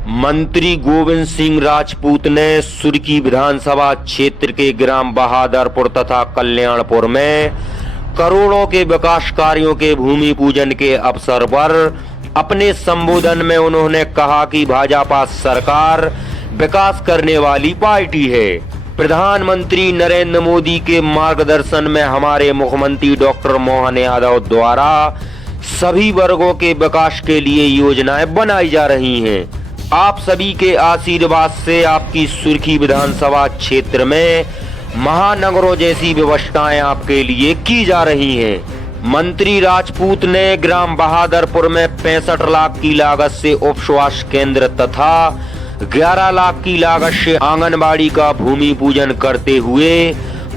मंत्री गोविंद सिंह राजपूत ने सुरखी विधानसभा क्षेत्र के ग्राम बहादुरपुर तथा कल्याणपुर में करोड़ों के विकास कार्यों के भूमि पूजन के अवसर पर अपने संबोधन में उन्होंने कहा कि भाजपा सरकार विकास करने वाली पार्टी है। प्रधानमंत्री नरेंद्र मोदी के मार्गदर्शन में हमारे मुख्यमंत्री डॉक्टर मोहन यादव द्वारा सभी वर्गों के विकास के लिए योजनाएं बनाई जा रही हैं। आप सभी के आशीर्वाद से आपकी सुर्खी विधानसभा क्षेत्र में महानगरों जैसी व्यवस्थाएं आपके लिए की जा रही हैं। मंत्री राजपूत ने ग्राम बहादुरपुर में 65 लाख की लागत से उपस्वास्थ्य केंद्र तथा 11 लाख की लागत से आंगनबाड़ी का भूमि पूजन करते हुए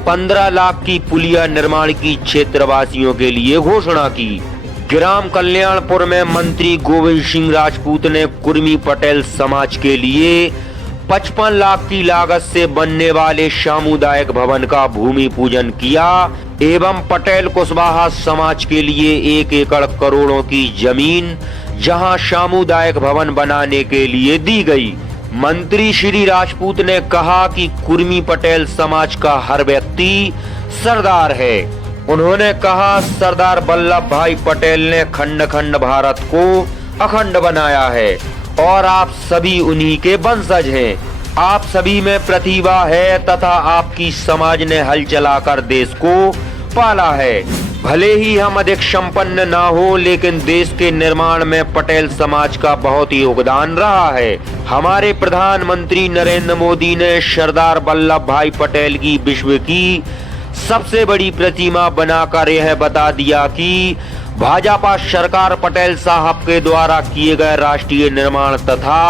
15 लाख की पुलिया निर्माण की क्षेत्रवासियों के लिए घोषणा की। ग्राम कल्याणपुर में मंत्री गोविंद सिंह राजपूत ने कुर्मी पटेल समाज के लिए 55 लाख की लागत से बनने वाले सामुदायिक भवन का भूमि पूजन किया एवं पटेल कुशवाहा समाज के लिए 1 एकड़ करोड़ों की जमीन जहां सामुदायिक भवन बनाने के लिए दी गई। मंत्री श्री राजपूत ने कहा कि कुर्मी पटेल समाज का हर व्यक्ति सरदार है। उन्होंने कहा, सरदार वल्लभ भाई पटेल ने खंड खंड भारत को अखंड बनाया है और आप सभी उन्हीं के वंशज हैं। आप सभी में प्रतिभा है तथा आपकी समाज ने हल चलाकर देश को पाला है। भले ही हम अधिक संपन्न ना हो, लेकिन देश के निर्माण में पटेल समाज का बहुत योगदान रहा है। हमारे प्रधानमंत्री नरेंद्र मोदी ने सरदार वल्लभ भाई पटेल की विश्व की सबसे बड़ी प्रतिमा बनाकर यह बता दिया कि भाजपा सरकार पटेल साहब के द्वारा किए गए राष्ट्रीय निर्माण तथा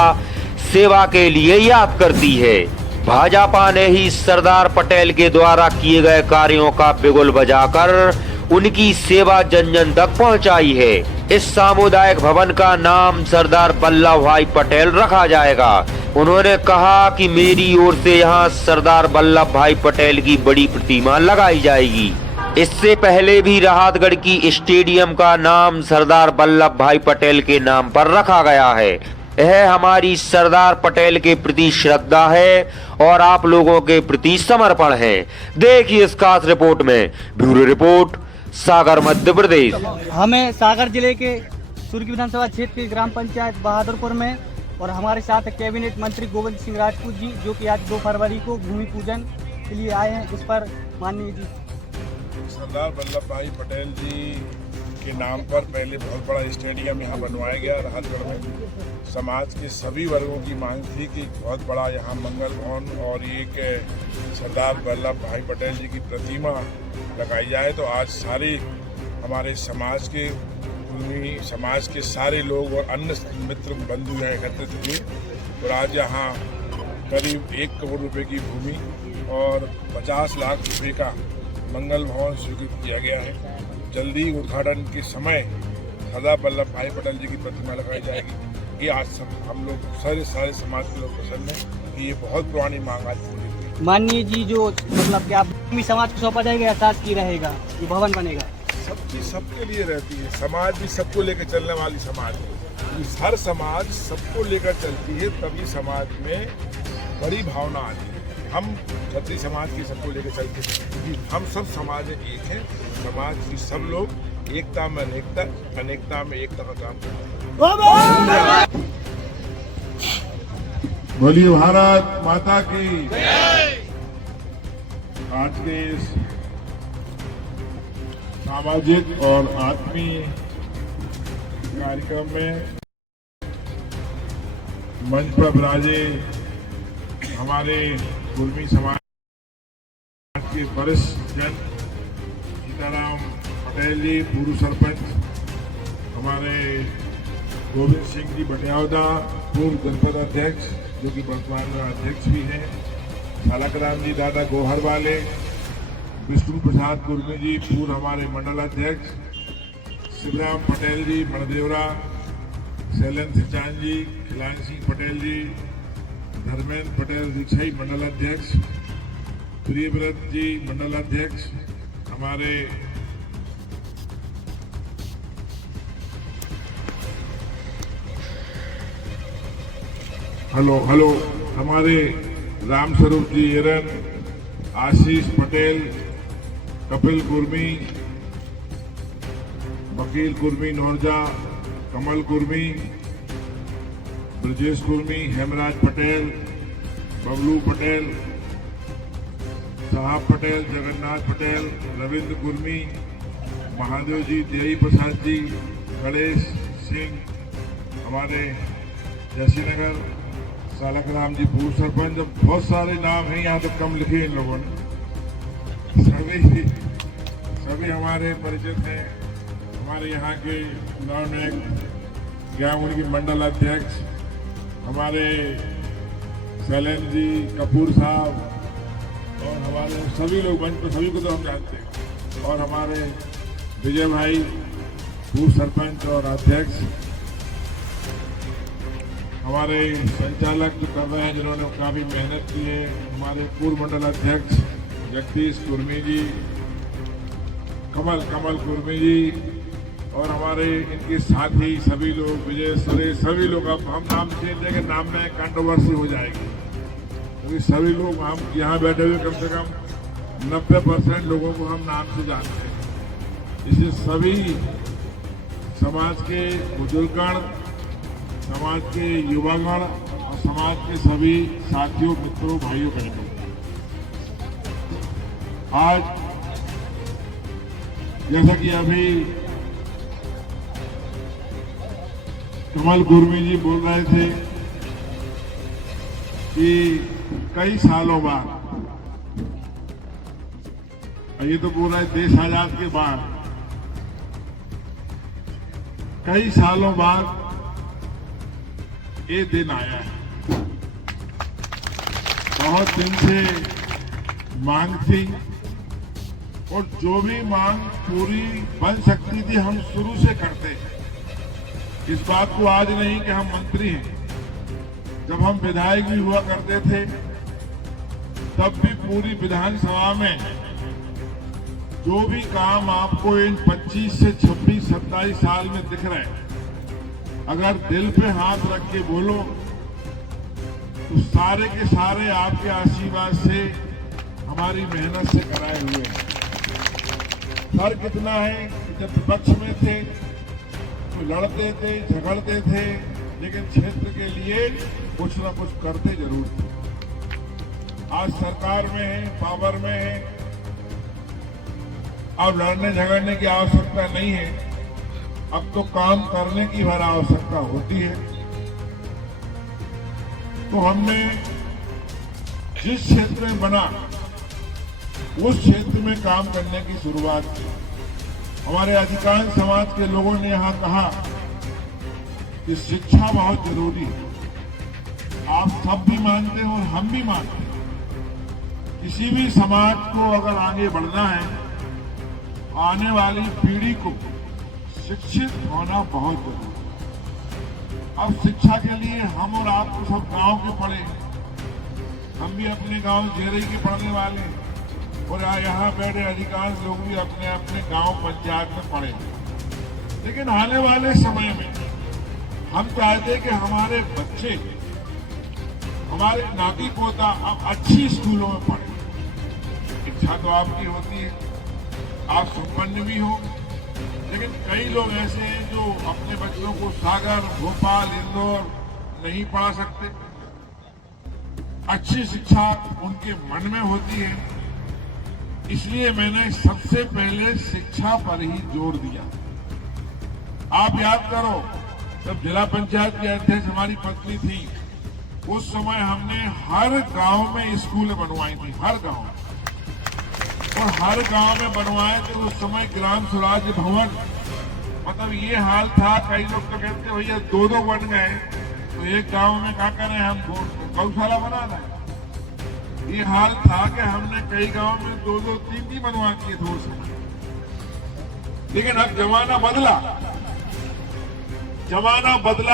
सेवा के लिए याद करती है। भाजपा ने ही सरदार पटेल के द्वारा किए गए कार्यों का बिगुल बजाकर उनकी सेवा जन जन तक पहुंचाई है। इस सामुदायिक भवन का नाम सरदार वल्लभ भाई पटेल रखा जाएगा। उन्होंने कहा कि मेरी ओर से यहाँ सरदार वल्लभ भाई पटेल की बड़ी प्रतिमा लगाई जाएगी। इससे पहले भी राहतगढ़ की स्टेडियम का नाम सरदार वल्लभ भाई पटेल के नाम पर रखा गया है। यह हमारी सरदार पटेल के प्रति श्रद्धा है और आप लोगों के प्रति समर्पण है। देखिए इस खास रिपोर्ट में। ब्यूरो रिपोर्ट, सागर, मध्य प्रदेश। हमें सागर जिले के सुर्खी विधानसभा क्षेत्र के ग्राम पंचायत बहादुरपुर में और हमारे साथ कैबिनेट मंत्री गोविंद सिंह राजपूत जी, जो कि आज 2 फरवरी को भूमि पूजन के लिए आए हैं। इस पर माननीय जी। सरदार वल्लभ भाई पटेल जी के नाम पर पहले बहुत बड़ा स्टेडियम यहाँ बनवाया गया राहतगढ़ में। समाज के सभी वर्गों की मांग थी कि बहुत बड़ा यहाँ मंगल भवन और एक सरदार वल्लभ भाई पटेल जी की प्रतिमा लगाई जाए। तो आज सारे हमारे समाज के समाज के सारे लोग और अन्य मित्र बंधु यहाँ एकत्रित हुए और आज यहाँ करीब 1 करोड़ रुपए की भूमि और 50 लाख रुपए का मंगल भवन स्वीकृत किया गया है। जल्दी उद्घाटन के समय सरदार वल्लभ भाई पटेल जी की प्रतिमा लगाई जाएगी। ये आज सब हम लोग सारे समाज के लोग पसंद है कि ये बहुत पुरानी मांग आज पूरी हुई। माननीय जी, जो मतलब कि आप समाज को सौंपा जाएगा, एहसास की रहेगा, ये भवन बनेगा। सब चीज सबके लिए रहती है। समाज भी सबको लेकर चलने वाली समाज है। हर समाज सबको लेकर चलती है, तभी समाज में बड़ी भावना आती है। हम क्षत्रिय समाज के सबको लेकर चलते हैं क्योंकि हम सब समाज एक है। समाज की सब लोग एकता में अनेकता, अनेकता में एकता का काम करते हैं। बोलिए भारत माता की। आज के इस सामाजिक और आत्मीय कार्यक्रम में मंच पर विराजे हमारे कुर्मी समाज के वरिष्ठ जन सीताराम पटेल जी, पूर्व सरपंच, हमारे गोविंद सिंह जी बटियावदा, पूर्व जनपद अध्यक्ष जो कि वर्तमान में अध्यक्ष भी हैं, सालकराम जी दादा गोहर वाले, विष्णु प्रसाद कुर्मी जी, पूर्व हमारे मंडल अध्यक्ष, शिवराम पटेल जी मणदेवरा, शैलेंद्र चांद जी, खिलान सिंह पटेल जी, धर्मेंद्र पटेल रिछई मंडल अध्यक्ष, प्रियव्रत जी मंडल अध्यक्ष, हमारे हेलो हमारे रामस्वरूप जी एरन, आशीष पटेल, कपिल कुर्मी, वकील कुर्मी नौरजा, कमल कुर्मी, ब्रजेश कुर्मी, हेमराज पटेल, बबलू पटेल, साहब पटेल, जगन्नाथ पटेल, रविंद्र कुर्मी, महादेव जी, देवी प्रसाद जी, गणेश सिंह, हमारे जयसीनगर, सालक राम जी पूर्व सरपंच। बहुत सारे नाम हैं, यहाँ तो कम लिखे इन लोगों ने। सभी हमारे परिचित हैं। हमारे यहाँ के नवनियुक्त ग्रामीण की मंडल अध्यक्ष हमारे शैलेंद्र जी, कपूर साहब और हमारे सभी लोग मंच पर, सभी को तो हम जानते हैं। और हमारे विजय भाई पूर्व सरपंच और अध्यक्ष, हमारे संचालक जो कर रहे हैं, जिन्होंने काफी मेहनत की है, हमारे पूर्व मंडल अध्यक्ष जगदीश कुर्मी जी, कमल कुर्मी जी और हमारे इनके साथी सभी लोग, विजय सुरेश, सभी लोग। अब हम नाम चेंज देंगे, नाम में कंट्रोवर्सी हो जाएगी, क्योंकि सभी लोग हम यहाँ बैठे हुए कम से कम 90% लोगों को हम नाम से जानते हैं। इसलिए सभी समाज के बुजुर्गगण, समाज के युवागण और समाज के सभी साथियों, मित्रों, भाइयों बहनों, आज जैसा कि अभी कमल कुर्मी जी बोल रहे थे कि कई सालों बाद, ये तो बोल रहे देश आजाद के बाद, कई सालों बाद ये दिन आया है। बहुत दिन से मांग थी और जो भी मांग पूरी बन सकती थी हम शुरू से करते। इस बात को आज नहीं कि हम मंत्री हैं, जब हम विधायक भी हुआ करते थे तब भी पूरी विधानसभा में जो भी काम आपको इन 25 से 26, 27 साल में दिख रहे हैं, अगर दिल पे हाथ रख के बोलो तो सारे के सारे आपके आशीर्वाद से, हमारी मेहनत से कराए हुए हैं। फर्क इतना है कि जब विपक्ष में थे तो लड़ते थे, झगड़ते थे, लेकिन क्षेत्र के लिए कुछ न कुछ करते जरूर थे। आज सरकार में है, पावर में है, अब लड़ने झगड़ने की आवश्यकता नहीं है, अब तो काम करने की भर आवश्यकता होती है। तो हमने जिस क्षेत्र में बना उस क्षेत्र में काम करने की शुरुआत की। हमारे अधिकांश समाज के लोगों ने यहाँ कहा कि शिक्षा बहुत जरूरी है। आप सब भी मानते हैं और हम भी मानते हैं। किसी भी समाज को अगर आगे बढ़ना है, आने वाली पीढ़ी को शिक्षित होना बहुत जरूरी है। अब शिक्षा के लिए हम और आप तो सब गांव के पढ़े, हम भी अपने गांव जेरई के पढ़ने वाले हैं और यहाँ बैठे अधिकांश लोग भी अपने अपने गांव पंचायत में पढ़े। लेकिन आने वाले समय में हम चाहते कि हमारे बच्चे, हमारे नाती पोता अब अच्छी स्कूलों में पढ़े। इच्छा तो आपकी होती है, आप संपन्न भी हो, लेकिन कई लोग ऐसे हैं जो अपने बच्चों को सागर, भोपाल, इंदौर नहीं पढ़ा सकते। अच्छी शिक्षा उनके मन में होती है, इसलिए मैंने सबसे पहले शिक्षा पर ही जोर दिया। आप याद करो, जब जिला पंचायत की अध्यक्ष हमारी पत्नी थी, उस समय हमने हर गांव में स्कूल बनवाई थी, हर गांव, और हर गांव में बनवाए थे। उस समय ग्राम स्वराज भवन, मतलब ये हाल था, कई लोग तो कहते भैया 2-2 बन गए तो एक गांव में क्या करें, हम गौशाला बना दें। ये हाल था कि हमने कई गांव में 2-2, 3 बनवा दिए थे उस समय। लेकिन अब जमाना बदला,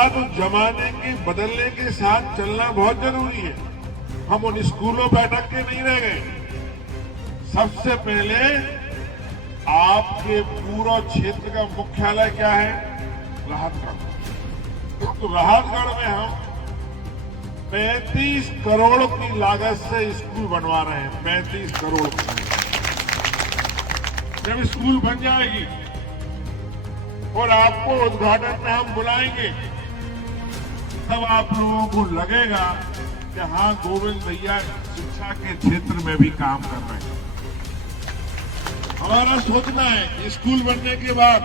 तो जमाने के बदलने के साथ चलना बहुत जरूरी है। हम उन स्कूलों पर अटक के नहीं रह गए। सबसे पहले आपके पूरा क्षेत्र का मुख्यालय क्या है? राहतगढ़। तो राहतगढ़ में हम 35 करोड़ की लागत से स्कूल बनवा रहे हैं। 35 करोड़ की। जब स्कूल बन जाएगी और आपको उद्घाटन में हम बुलाएंगे, तब आप लोगों को लगेगा कि हाँ, गोविंद भैया शिक्षा के क्षेत्र में भी काम कर रहे हैं। हमारा सोचना है कि स्कूल बनने के बाद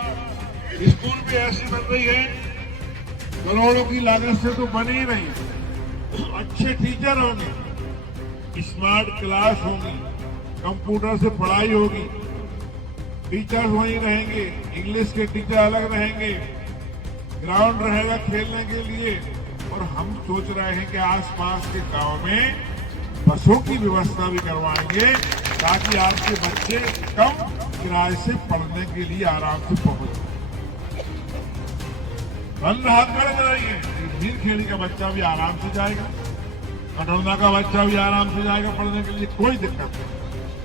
स्कूल भी ऐसी बन रही है, करोड़ों की लागत से तो बन ही रही, अच्छे टीचर होंगे, स्मार्ट क्लास होंगी, कंप्यूटर से पढ़ाई होगी, टीचर्स वहीं रहेंगे, इंग्लिश के टीचर अलग रहेंगे, ग्राउंड रहेगा खेलने के लिए। और हम सोच रहे हैं कि आसपास के गांव में बसों की व्यवस्था भी करवाएंगे, ताकि आपके बच्चे कम किराए से पढ़ने के लिए आराम से पहुंच राहतगढ़ में रहिए। नीलखेड़ी का बच्चा भी आराम से जाएगा, कटौंदा का बच्चा भी आराम से जाएगा पढ़ने के लिए, कोई दिक्कत नहीं।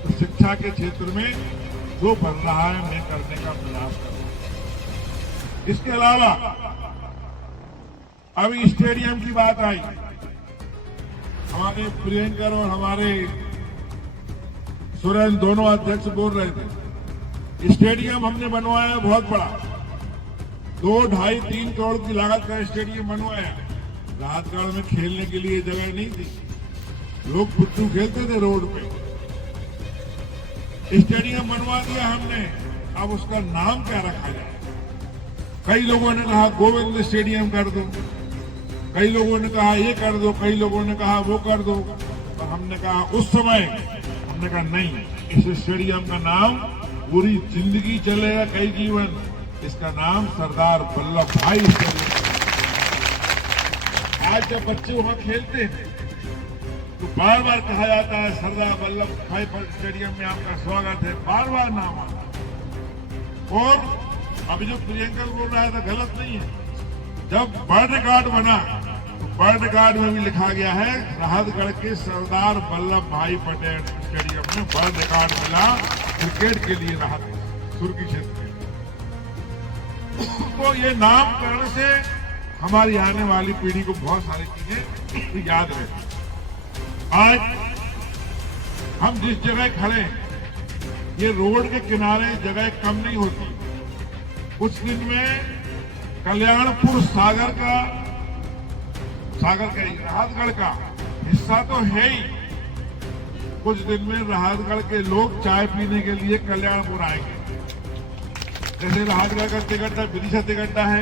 तो शिक्षा के क्षेत्र में जो बन रहा है मैं करने का प्रयास करूंगा। इसके अलावा अभी स्टेडियम की बात आई, हमारे प्रियंकर और हमारे सुरेंद्र दोनों अध्यक्ष बोल रहे थे, स्टेडियम हमने बनवाया बहुत बड़ा, 2, 2.5, 3 करोड़ की लागत का स्टेडियम बनवाया। राहतगढ़ में खेलने के लिए जगह नहीं थी, लोग पुट्टू खेलते थे रोड पे, स्टेडियम बनवा दिया हमने। अब उसका नाम क्या रखा जाए? कई लोगों ने कहा गोविंद स्टेडियम कर दो, कई लोगों ने कहा ये कर दो, कई लोगों ने कहा वो कर दो। और हमने कहा उस समय हमने कहा नहीं, इस स्टेडियम का नाम पूरी जिंदगी चलेगा, कई जीवन, इसका नाम सरदार वल्लभ भाई स्टेडियम। आज जब बच्चे वहां खेलते हैं तो बार बार कहा जाता है सरदार वल्लभ भाई स्टेडियम में आपका स्वागत है, बार बार नाम आता। और अभी जो प्रियंकर बोल रहा था गलत नहीं है, जब बर्ड कार्ड बना तो बर्ड कार्ड में भी लिखा गया है राहतगढ़ के सरदार वल्लभ भाई पटेल स्टेडियम में बर्ड कार्ड मिला क्रिकेट के लिए राहत सुर्गी क्षेत्र में। तो ये नामकरण से हमारी आने वाली पीढ़ी को बहुत सारी चीजें याद रहती। आज हम जिस जगह खड़े हैं, ये रोड के किनारे जगह कम नहीं होती। कुछ दिन में कल्याणपुर सागर का राहतगढ़ का हिस्सा तो है ही, कुछ दिन में राहतगढ़ के लोग चाय पीने के लिए कल्याणपुर आएंगे। जैसे राहतगढ़ का तिगड्डा विदिशा तिगड्डा है,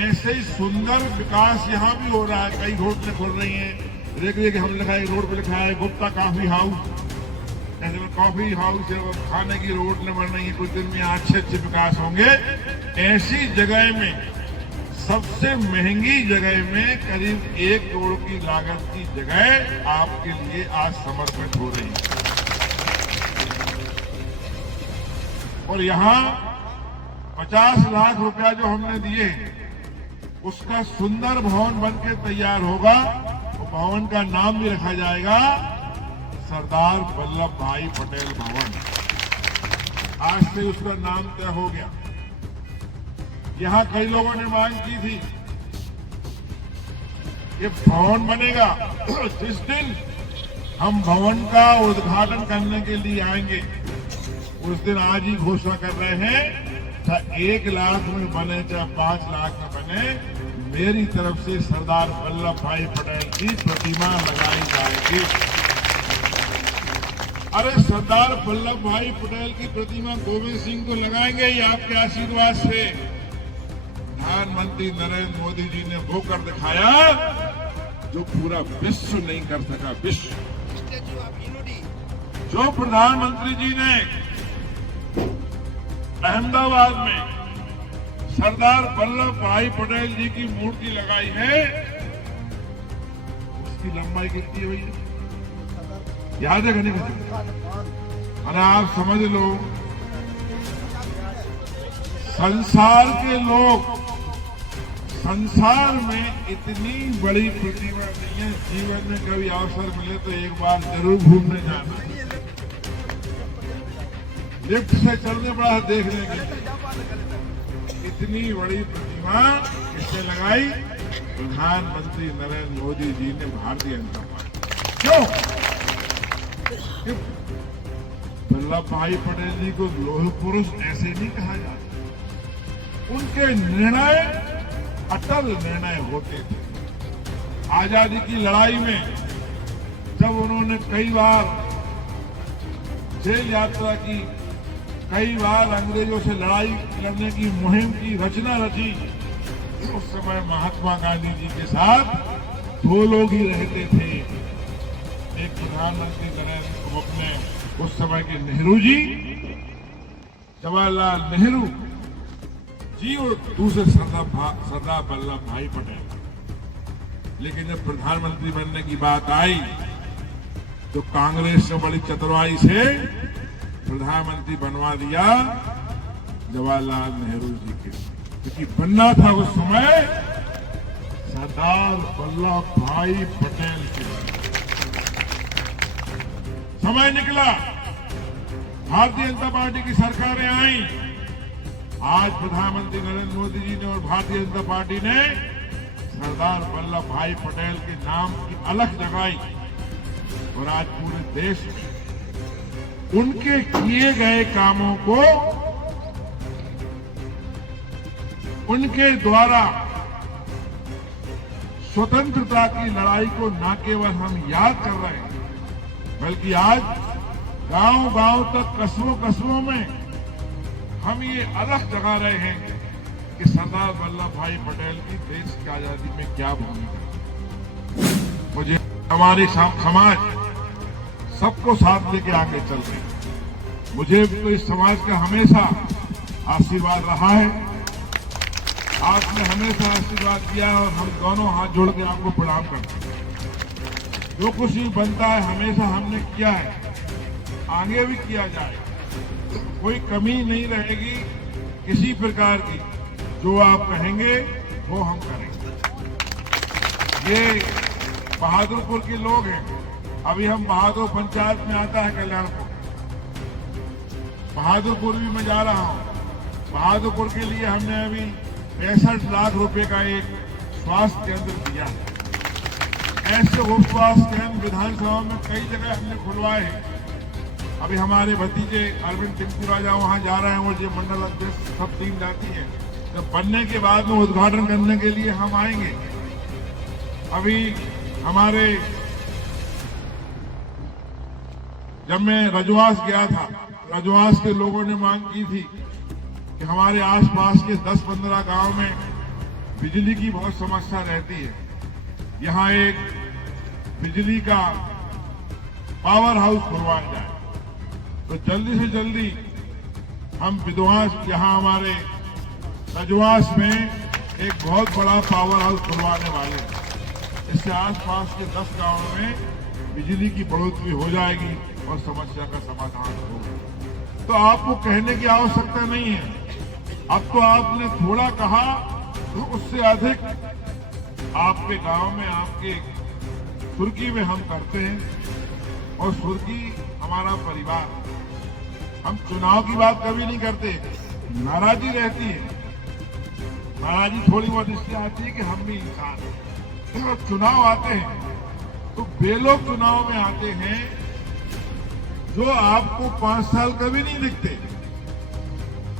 ऐसे ही सुंदर विकास यहाँ भी हो रहा है। कई होटलें खुल रही हैं, देखिए हम लिखा है रोड पे लिखा है गुप्ता कॉफी हाउस, ऐसे कॉफी हाउस खाने की रोड न बन रही है। कुछ दिन में अच्छे विकास होंगे। ऐसी जगह में, सबसे महंगी जगह में करीब 1 करोड़ की लागत की जगह आपके लिए आज समर्पित हो रही है। और यहाँ 50 लाख रुपया जो हमने दिए, उसका सुंदर भवन बनके तैयार होगा। भवन का नाम भी रखा जाएगा सरदार वल्लभ भाई पटेल भवन। आज से उसका नाम तय हो गया। यहां कई लोगों ने मांग की थी, ये भवन बनेगा, जिस दिन हम भवन का उद्घाटन करने के लिए आएंगे उस दिन आज ही घोषणा कर रहे हैं, चाहे 1 लाख में बने चाहे 5 लाख में बने, मेरी तरफ से सरदार वल्लभ भाई पटेल की प्रतिमा लगाई जाएगी। अरे सरदार वल्लभ भाई पटेल की प्रतिमा गोविंद सिंह को लगाएंगे ही आपके आशीर्वाद से। प्रधानमंत्री नरेंद्र मोदी जी ने वो कर दिखाया जो पूरा विश्व नहीं कर सका। विश्व जो प्रधानमंत्री जी ने अहमदाबाद में सरदार वल्लभ भाई पटेल जी की मूर्ति लगाई है, उसकी लंबाई कितनी है भैया? याद है नहीं? अरे आप समझ लो, संसार के लोग संसार में इतनी बड़ी प्रतिमा नहीं है। जीवन में कभी अवसर मिले तो एक बार जरूर घूमने जाना। लिफ्ट से चलने पड़ा देख लेंगे। इतनी बड़ी प्रतिमा इसने लगाई प्रधानमंत्री नरेंद्र मोदी जी ने भारतीय जनता पार्टी क्यों वल्लभ भाई पटेल जी को लौह पुरुष ऐसे नहीं कहा जाता। उनके निर्णय अटल निर्णय होते थे। आजादी की लड़ाई में जब उन्होंने कई बार जेल यात्रा की, कई बार अंग्रेजों से लड़ाई लड़ने की मुहिम की रचना रची, उस समय महात्मा गांधी जी के साथ दो लोग ही रहते थे। एक प्रधानमंत्री नरेंद्र अपने उस समय के नेहरू जी, जवाहरलाल नेहरू जी, और दूसरे सरदार वल्लभ भाई पटेल। लेकिन जब प्रधानमंत्री बनने की बात आई तो कांग्रेस ने बड़ी चतुराई से प्रधानमंत्री बनवा दिया जवाहरलाल नेहरू जी के, क्योंकि बनना था उस समय सरदार वल्लभ भाई पटेल के। समय निकला, भारतीय जनता पार्टी की सरकारें आई। आज प्रधानमंत्री नरेंद्र मोदी जी ने और भारतीय जनता पार्टी ने सरदार वल्लभ भाई पटेल के नाम की अलख जगाई और आज पूरे देश में उनके किए गए कामों को, उनके द्वारा स्वतंत्रता की लड़ाई को न केवल हम याद कर रहे हैं, बल्कि आज गांव-गांव तक, कस्बों में हम ये अलख जगा रहे हैं कि सरदार वल्लभ भाई पटेल की देश की आजादी में क्या भूमिका। मुझे हमारे समाज सबको साथ लेके आगे चल रहे हैं। मुझे तो इस समाज का हमेशा आशीर्वाद रहा है, आपने हमेशा आशीर्वाद किया है और हम दोनों हाथ जोड़ के आपको प्रणाम करते हैं। जो कुछ भी बनता है हमेशा हमने किया है, आगे भी किया जाए, कोई कमी नहीं रहेगी किसी प्रकार की। जो आप कहेंगे वो हम करेंगे। ये बहादुरपुर के लोग हैं। अभी हम बहादुर पंचायत में आता है कल्याणपुर, बहादुरपुर भी मैं जा रहा हूं। बहादुरपुर के लिए हमने अभी 65 लाख रुपए का एक स्वास्थ्य केंद्र दिया है। ऐसे उपस्वास्थ्य केंद्र विधानसभा में कई जगह हमने खुलवाए हैं। अभी हमारे भतीजे अरविंद टिंकू राजा वहां जा रहे हैं और ये मंडल अध्यक्ष सब टीम जाती है। जब बनने के बाद में उद्घाटन करने के लिए हम आएंगे। अभी हमारे, जब मैं रजवास गया था, रजवास के लोगों ने मांग की थी कि हमारे आसपास के 10-15 गांव में बिजली की बहुत समस्या रहती है, यहां एक बिजली का पावर हाउस खुलवाया जाए। तो जल्दी से जल्दी हम विद्वास, यहां हमारे रजवास में एक बहुत बड़ा पावर हाउस खुलवाने वाले हैं। इससे आसपास के 10 गांवों में बिजली की बढ़ोतरी हो जाएगी और समस्या का समाधान होगा। तो आपको कहने की आवश्यकता नहीं है। अब तो आपने थोड़ा कहा, तो उससे अधिक आपके गांव में, आपके सुर्की में हम करते हैं। और सुर्की हमारा परिवार, हम चुनाव की बात कभी नहीं करते। नाराजगी रहती है, नाराजगी थोड़ी बहुत इसलिए आती है कि हम भी इंसान हैं। चुनाव आते हैं तो वे लोग चुनाव में आते हैं जो आपको 5 साल कभी नहीं दिखते,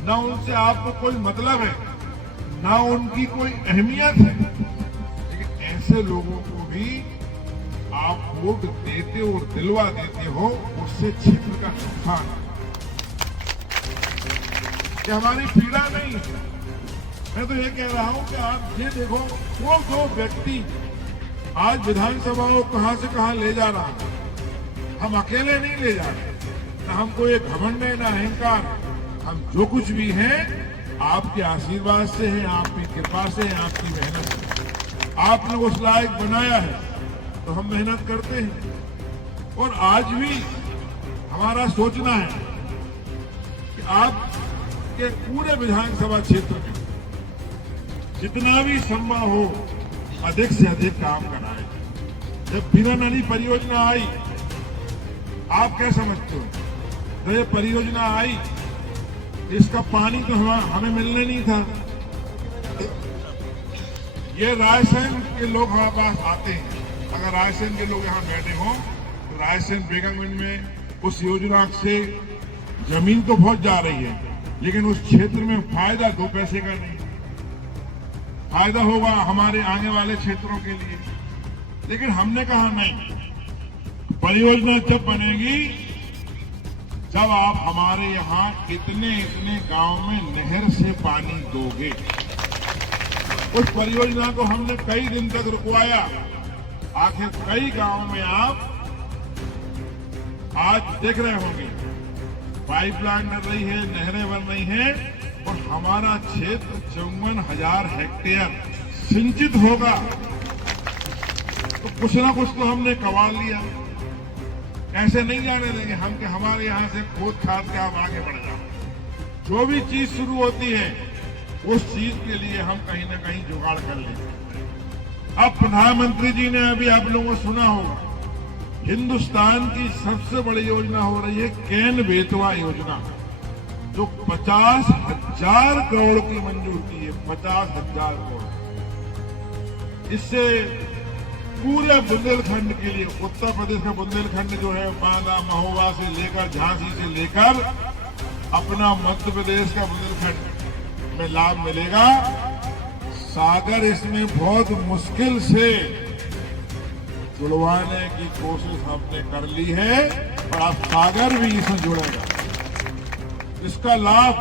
ना उनसे आपको कोई मतलब है, ना उनकी कोई अहमियत है। लेकिन ऐसे लोगों को भी आप वोट देते और दिलवा देते हो, उससे क्षेत्र का नुकसान है। ये हमारी पीड़ा नहीं है। मैं तो ये कह रहा हूं कि आप ये देखो, वो दो व्यक्ति आज विधानसभा को कहां से कहां ले जा रहा है। हम अकेले नहीं ले जा रहे, ना हमको ये घमंड है, ना अहंकार। हम जो कुछ भी हैं आपके आशीर्वाद से है, आपकी कृपा से है, आपकी मेहनत से। आपने उस लायक बनाया है तो हम मेहनत करते हैं। और आज भी हमारा सोचना है कि आप के पूरे विधानसभा क्षेत्र में जितना भी संभव हो अधिक से अधिक काम कराएं। जब बिना नदी परियोजना आई, आप क्या समझते हो? जब ये परियोजना आई, इसका पानी तो हमें मिलने नहीं था। ये रायसेन के लोग हमारे पास आते हैं। अगर रायसेन के लोग यहाँ बैठे हों तो रायसेन बेगमगंज में उस योजना से जमीन तो बहुत जा रही है, लेकिन उस क्षेत्र में फायदा 2 पैसे का नहीं। फायदा होगा हमारे आने वाले क्षेत्रों के लिए, लेकिन हमने कहा नहीं, परियोजना जब बनेगी जब आप हमारे यहाँ इतने गांव में नहर से पानी दोगे। उस परियोजना को हमने कई दिन तक रुकवाया। आखिर कई गांव में आप आज देख रहे होंगे पाइपलाइन बन रही है, नहरें बन रही हैं और हमारा क्षेत्र 54,000 हेक्टेयर सिंचित होगा। तो कुछ ना कुछ तो हमने कमा लिया। ऐसे नहीं जाने देंगे हम कि हमारे यहाँ से खोद खाद के आप आगे बढ़ जाओ। जो भी चीज शुरू होती है उस चीज के लिए हम कहीं ना कहीं जुगाड़ कर लेंगे। अब प्रधानमंत्री जी ने अभी आप लोगों को सुना होगा, हिंदुस्तान की सबसे बड़ी योजना हो रही है केन बेतवा योजना, जो 50,000 करोड़ की मंजूर की है। 50,000 करोड़। इससे पूरे बुंदेलखंड के लिए, उत्तर प्रदेश का बुंदेलखंड जो है, बांदा महोबा से लेकर झांसी से लेकर अपना मध्य प्रदेश का बुंदेलखंड में लाभ मिलेगा। सागर इसमें बहुत मुश्किल से जुड़वाने की कोशिश हमने कर ली है और अब सागर भी इसमें जुड़ेगा। इसका लाभ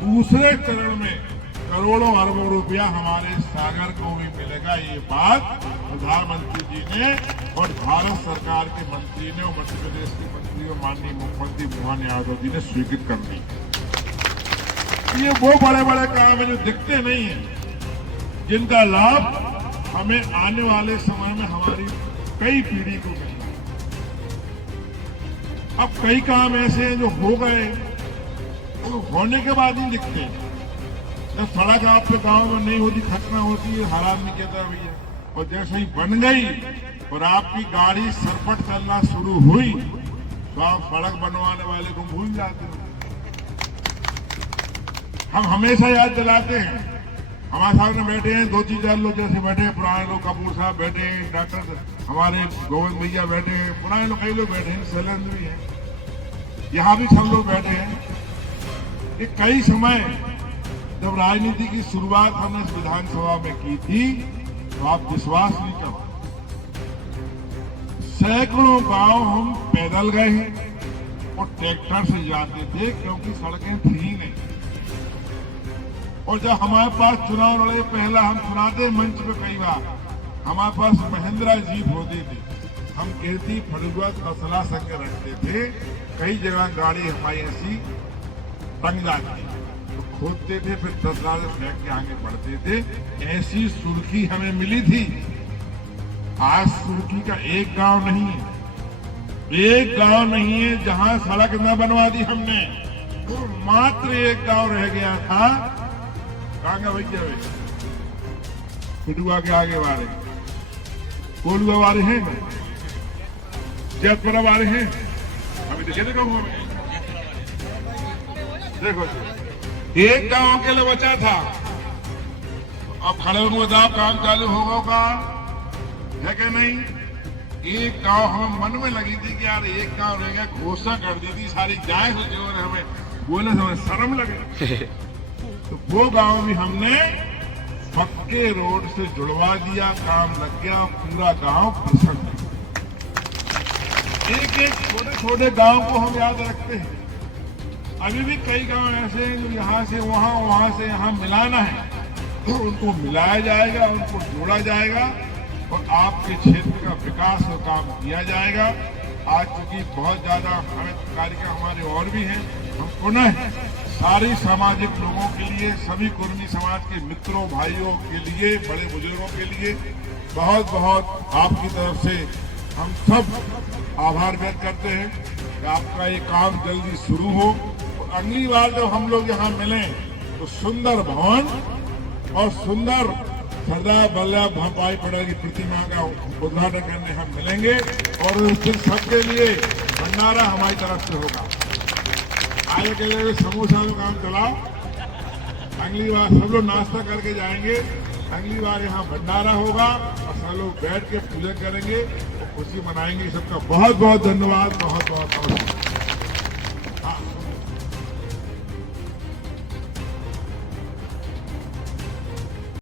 दूसरे चरण में करोड़ों अरबों रुपया हमारे सागर को भी मिलेगा। ये बात प्रधानमंत्री जी ने और भारत सरकार के मंत्री ने और मध्य प्रदेश के मंत्री और माननीय मुख्यमंत्री मोहन यादव जी ने स्वीकृत कर दी। ये वो बड़े बड़े काम है जो दिखते नहीं है, जिनका लाभ हमें आने वाले समय में हमारी कई पीढ़ी को मिलना है। अब कई काम ऐसे हैं जो हो गए, तो होने के बाद ही दिखते हैं। जब सड़क आपके गांव में नहीं होती, खतना होती है, हर आदमी कहता है भैया, और जैसे ही बन गई और आपकी गाड़ी सरपट चलना शुरू हुई तो आप सड़क बनवाने वाले को भूल जाते हैं। हम हमेशा याद दिलाते हैं। हमारे सामने बैठे हैं 2-4 लोग जैसे बैठे हैं, पुराने लोग, कपूर साहब बैठे हैं, डॉक्टर हमारे गोविंद भैया बैठे हैं, पुराने लोग कई लोग बैठे हैं, शैलेंद्र भी है, यहाँ भी सब लोग बैठे हैं। ये कई समय जब राजनीति की शुरुआत हमने इस विधानसभा में की थी तो आप विश्वास नहीं करो, सैकड़ों गांव हम पैदल गए हैं और ट्रैक्टर से जाते थे क्योंकि सड़कें थी ही नहीं। और जब हमारे पास चुनाव लड़े, पहला हम सुनाते मंच पे कई बार, हमारे पास महिंद्रा जीप होती थी, हम कीर्ति फड़ुआ तसला संग रखते थे। कई जगह गाड़ी हमारी ऐसी टंग जाती, तो खोदते थे, फिर तसला से फेंक के आगे बढ़ते थे। ऐसी सुर्खी हमें मिली थी। आज सुर्खी का एक गांव नहीं है, एक गांव नहीं है जहां सड़क न बनवा दी हमने। तो मात्र एक गांव रह गया था, कहाँ का भैया फुटुआ के आगे वाले, कोलुआ वाले हैं, जयपुरा वाले हैं, अभी देखे देखो हमें, देखो एक गांव अकेले बचा था। अब खड़े होकर बताओ काम चालू होगा है कि नहीं? एक गांव हमें मन में लगी थी कि यार एक गांव रह गया, घोषणा कर दी थी सारी जाए से जो हमें बोले हमें शर्म लगे। तो वो गांव भी हमने पक्के रोड से जुड़वा दिया, काम लग गया, पूरा गांव प्रसन्न। एक एक छोटे छोटे गांव को हम याद रखते हैं। अभी भी कई गांव ऐसे हैं जो यहाँ से वहाँ, वहाँ से यहाँ मिलाना है, तो उनको मिलाया जाएगा, उनको जोड़ा जाएगा और आपके क्षेत्र का विकास का काम किया जाएगा। आज चूंकि बहुत ज्यादा कार्यक्रम हमारे और भी हैं, हम पुनः सारे सामाजिक लोगों के लिए, सभी कुर्मी समाज के मित्रों भाइयों के लिए, बड़े बुजुर्गों के लिए बहुत बहुत आपकी तरफ से हम सब आभार व्यक्त करते हैं कि आपका ये काम जल्दी शुरू हो। और अगली बार जब हम लोग यहाँ मिलें तो सुंदर भवन और सुंदर सरदार वल्लभ भाई पटेल की प्रतिमा का उद्घाटन करने हम मिलेंगे और उस दिन सबके लिए भंडारा हमारी तरफ से होगा। आगे के लिए समोसा का काम चलाओ, अगली बार सब लोग नाश्ता करके जाएंगे। अगली बार यहाँ भंडारा होगा और सब लोग बैठ के पूजन करेंगे, खुशी मनाएंगे। सबका बहुत बहुत धन्यवाद, बहुत बहुत नमस्कार।